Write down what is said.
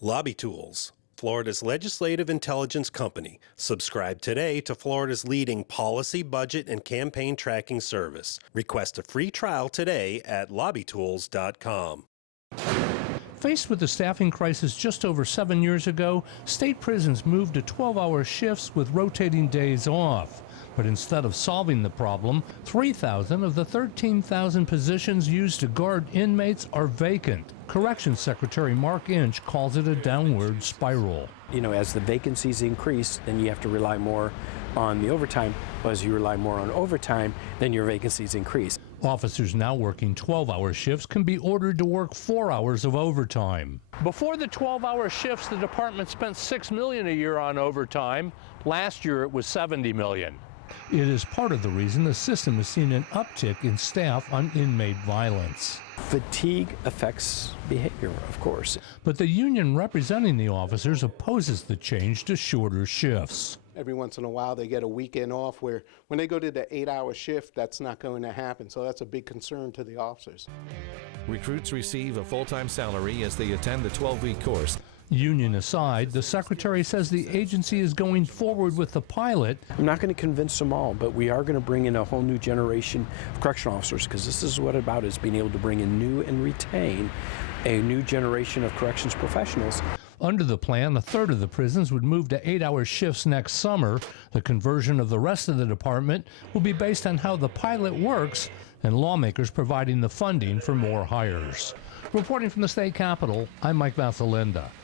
Lobby Tools, Florida's legislative intelligence company. Subscribe today to Florida's leading policy, budget, and campaign tracking service. Request a free trial today at lobbytools.com. Faced with the staffing crisis just over 7 years ago, state prisons moved to 12-hour shifts with rotating days off. But instead of solving the problem, 3,000 of the 13,000 positions used to guard inmates are vacant. Corrections Secretary Mark Inch calls it a downward spiral. You know, as the vacancies increase, then you have to rely more on the overtime. As you rely more on overtime, then your vacancies increase. Officers now working 12-hour shifts can be ordered to work 4 hours of overtime. Before the 12-hour shifts, the department spent $6 million a year on overtime. Last year, it was $70 million. It is part of the reason the system has seen an uptick in staff on inmate violence. Fatigue affects behavior, of course. But the union representing the officers opposes the change to shorter shifts. Every once in a while they get a weekend off where when they go to the 8-hour shift, that's not going to happen. So that's a big concern to the officers. Recruits receive a full-time salary as they attend the 12-week course. Union aside, the secretary says the agency is going forward with the pilot. I'm not going to convince them all, but we are going to bring in a whole new generation of correction officers, because this is what it's about, is being able to bring in new and retain a new generation of corrections professionals. Under the plan, a third of the prisons would move to 8-hour shifts next summer. The conversion of the rest of the department will be based on how the pilot works and lawmakers providing the funding for more hires. Reporting from the state capitol, I'm Mike Vassalinda.